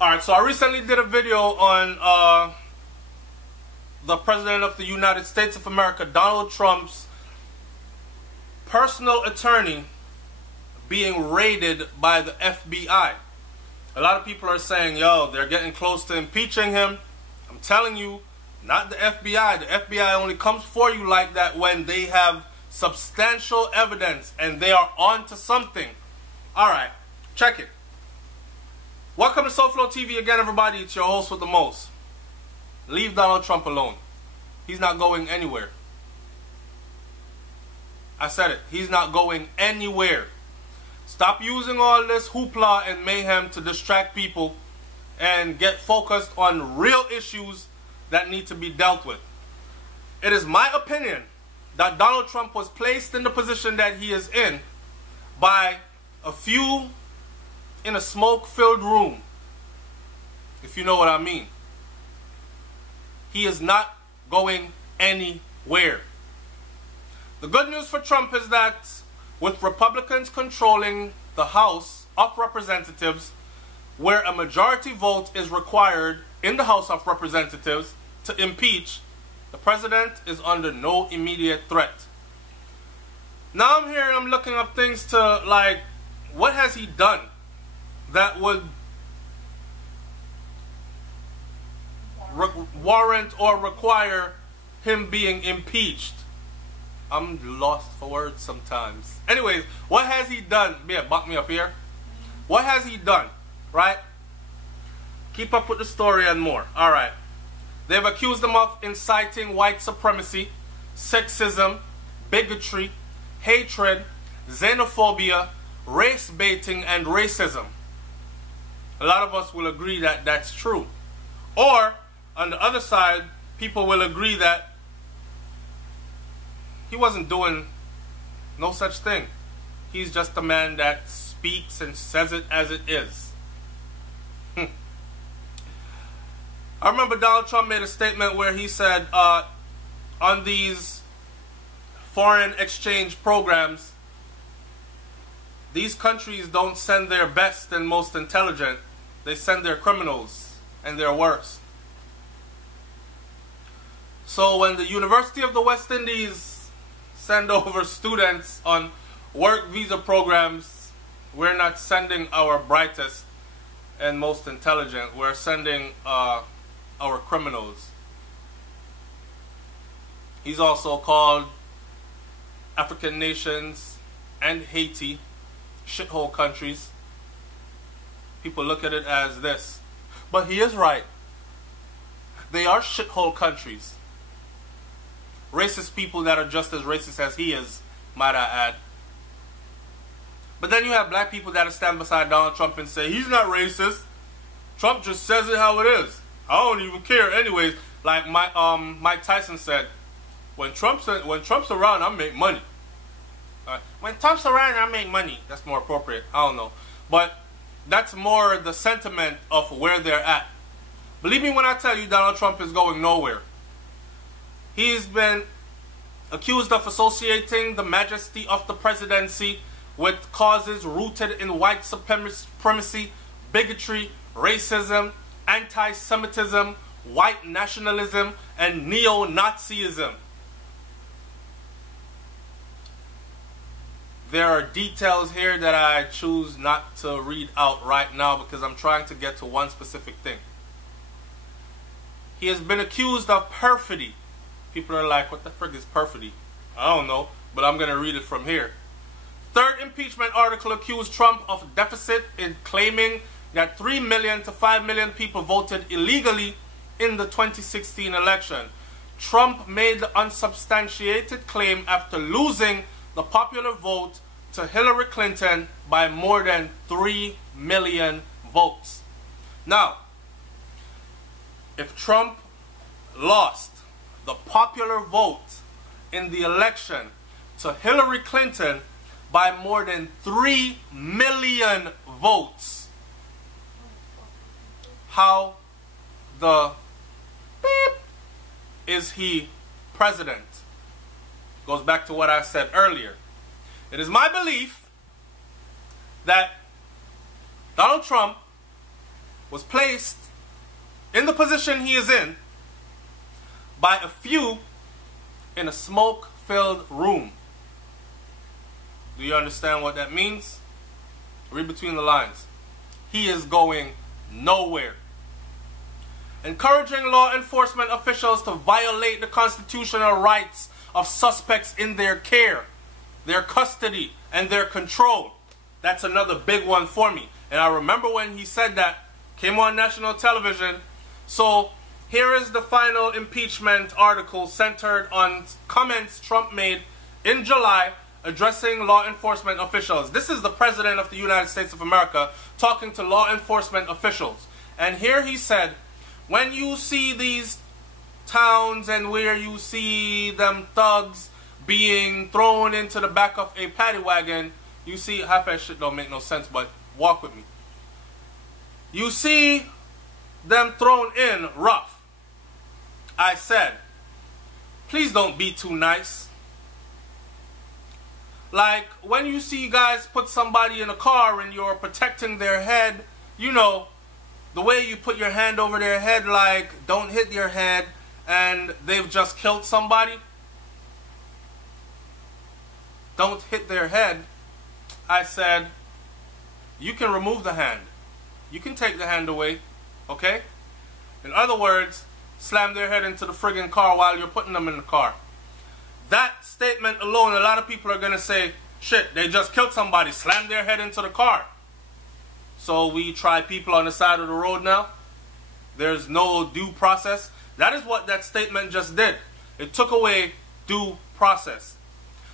Alright, so I recently did a video on the President of the United States of America, Donald Trump's personal attorney being raided by the FBI. A lot of people are saying, yo, they're getting close to impeaching him. I'm telling you, not the FBI. The FBI only comes for you like that when they have substantial evidence and they are on to something. Alright, check it. Welcome to SouFLoTV again, everybody. It's your host with the most. Leave Donald Trump alone. He's not going anywhere. I said it. He's not going anywhere. Stop using all this hoopla and mayhem to distract people and get focused on real issues that need to be dealt with. It is my opinion that Donald Trump was placed in the position that he is in by a few in a smoke-filled room, if you know what I mean. He is not going anywhere. The good news for Trump is that with Republicans controlling the House of Representatives, where a majority vote is required in the House of Representatives to impeach, the president is under no immediate threat. Now I'm here and I'm looking up things to, like, what has he done that would warrant or require him being impeached? I'm lost for words sometimes. Anyways, what has he done? Yeah, back me up here. What has he done? Right? Keep up with the story and more. Alright. They've accused him of inciting white supremacy, sexism, bigotry, hatred, xenophobia, race baiting, and racism. A lot of us will agree that that's true. Or, on the other side, people will agree that he wasn't doing no such thing. He's just a man that speaks and says it as it is. I remember Donald Trump made a statement where he said, on these foreign exchange programs, these countries don't send their best and most intelligent. They send their criminals and their worst. So when the University of the West Indies send over students on work visa programs, we're not sending our brightest and most intelligent. We're sending our criminals. He's also called African nations and Haiti shithole countries. People look at it as this. But he is right. They are shithole countries. Racist people that are just as racist as he is, might I add. But then you have black people that stand beside Donald Trump and say, he's not racist. Trump just says it how it is. I don't even care. Anyways, like Mike Tyson said, when Trump's around, I make money. When Trump's around, I make money. That's more appropriate. I don't know. But that's more the sentiment of where they're at. Believe me when I tell you, Donald Trump is going nowhere. He's been accused of associating the majesty of the presidency with causes rooted in white supremacy, bigotry, racism, anti-Semitism, white nationalism, and neo-Nazism. There are details here that I choose not to read out right now because I'm trying to get to one specific thing. He has been accused of perfidy. People are like, what the frick is perfidy? I don't know, but I'm going to read it from here. Third impeachment article accused Trump of deficit in claiming that 3 million to 5 million people voted illegally in the 2016 election. Trump made the unsubstantiated claim after losing the popular vote to Hillary Clinton by more than 3 million votes. Now, if Trump lost the popular vote in the election to Hillary Clinton by more than 3 million votes, how the beep is he president? Goes back to what I said earlier. It is my belief that Donald Trump was placed in the position he is in by a few in a smoke-filled room. Do you understand what that means? Read between the lines. He is going nowhere. Encouraging law enforcement officials to violate the constitutional rights of suspects in their care, their custody, and their control. That's another big one for me. And I remember when he said that, came on national television. So here is the final impeachment article centered on comments Trump made in July addressing law enforcement officials. This is the President of the United States of America talking to law enforcement officials. And here he said, when you see these towns and where you see them thugs being thrown into the back of a paddy wagon, you see, half that shit don't make no sense, but walk with me. You see them thrown in rough. I said, please don't be too nice. Like when you see guys put somebody in a car and you're protecting their head, you know, the way you put your hand over their head, like don't hit your head, and they've just killed somebody. Don't hit their head. I said, you can remove the hand. You can take the hand away, okay? In other words, slam their head into the friggin' car while you're putting them in the car. That statement alone, a lot of people are going to say, shit, they just killed somebody, slam their head into the car. So we try people on the side of the road now. There's no due process. That is what that statement just did. It took away due process.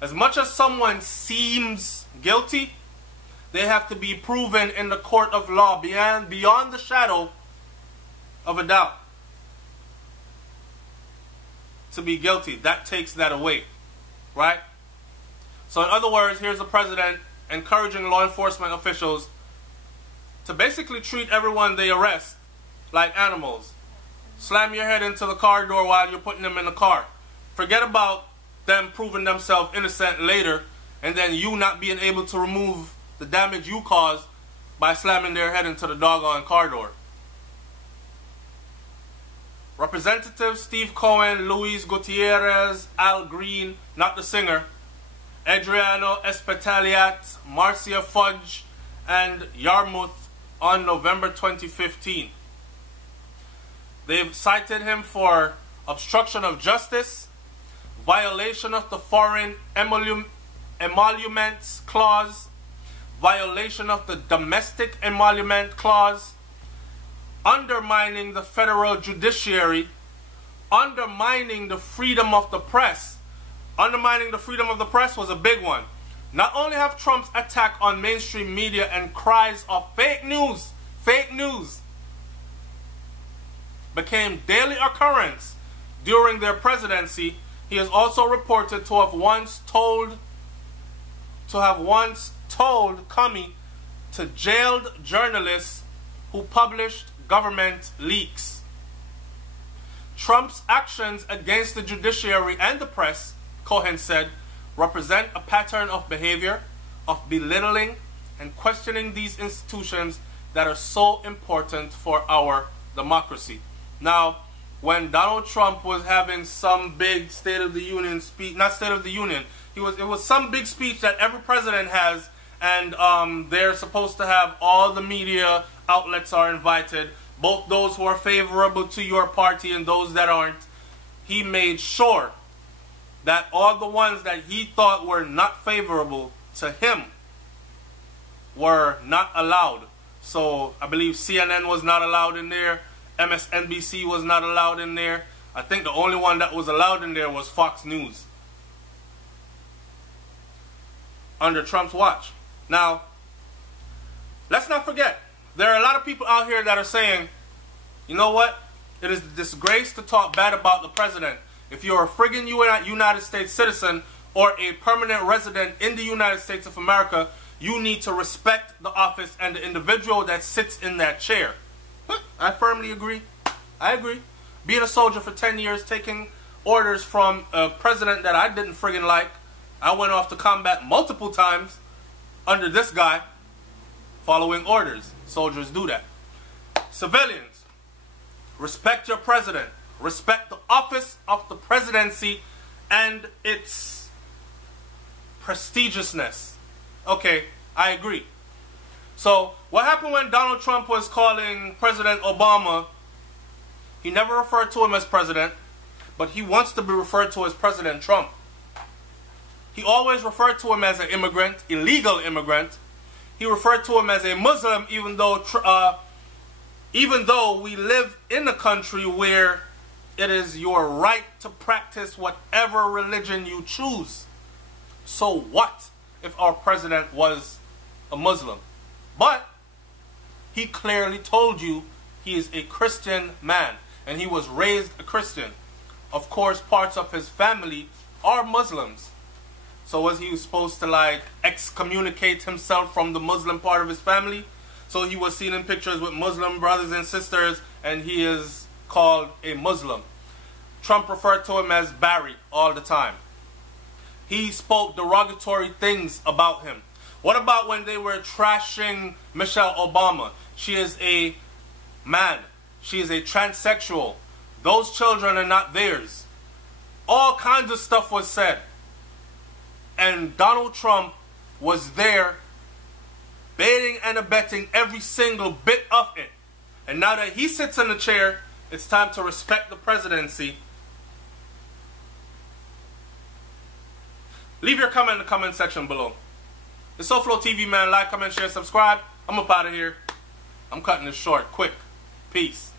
As much as someone seems guilty, they have to be proven in the court of law beyond the shadow of a doubt to be guilty. That takes that away, right? So in other words, here's the president encouraging law enforcement officials to basically treat everyone they arrest like animals. Slam your head into the car door while you're putting them in the car. Forget about them proving themselves innocent later and then you not being able to remove the damage you caused by slamming their head into the doggone car door. Representatives Steve Cohen, Luis Gutierrez, Al Green, not the singer, Adriano Espetaliat, Marcia Fudge, and Yarmouth on November 2015. They've cited him for obstruction of justice, violation of the Foreign Emoluments Clause, violation of the Domestic Emolument Clause, undermining the federal judiciary, undermining the freedom of the press. Undermining the freedom of the press was a big one. Not only have Trump's attack on mainstream media and cries of fake news became daily occurrence during their presidency, he is also reported to have once told Comey to jailed journalists who published government leaks. Trump's actions against the judiciary and the press, Cohen said, represent a pattern of behavior, of belittling and questioning these institutions that are so important for our democracy. Now, when Donald Trump was having some big State of the Union speech, not State of the Union, it was some big speech that every president has, and they're supposed to have all the media outlets are invited, both those who are favorable to your party and those that aren't. He made sure that all the ones that he thought were not favorable to him were not allowed. So I believe CNN was not allowed in there. MSNBC was not allowed in there. I think the only one that was allowed in there was Fox News under Trump's watch. Now, let's not forget, there are a lot of people out here that are saying, you know what? It is a disgrace to talk bad about the president. If you're a friggin' United States citizen or a permanent resident in the United States of America, you need to respect the office and the individual that sits in that chair. I firmly agree. I agree. Being a soldier for 10 years, taking orders from a president that I didn't friggin' like. I went off to combat multiple times under this guy, following orders. Soldiers do that. Civilians, respect your president. Respect the office of the presidency and its prestigiousness. Okay, I agree. So, what happened when Donald Trump was calling President Obama? He never referred to him as president, but he wants to be referred to as President Trump. He always referred to him as an immigrant, illegal immigrant. He referred to him as a Muslim, even though we live in a country where it is your right to practice whatever religion you choose. So what if our president was a Muslim? But he clearly told you he is a Christian man, and he was raised a Christian. Of course, parts of his family are Muslims. So was he supposed to like excommunicate himself from the Muslim part of his family? So he was seen in pictures with Muslim brothers and sisters, and he is called a Muslim. Trump referred to him as Barry all the time. He spoke derogatory things about him. What about when they were trashing Michelle Obama? She is a man. She is a transsexual. Those children are not theirs. All kinds of stuff was said. And Donald Trump was there baiting and abetting every single bit of it. And now that he sits in the chair, it's time to respect the presidency. Leave your comment in the comment section below. It's SouFLoTV, man. Like, comment, share, subscribe. I'm up out of here. I'm cutting this short. Quick. Peace.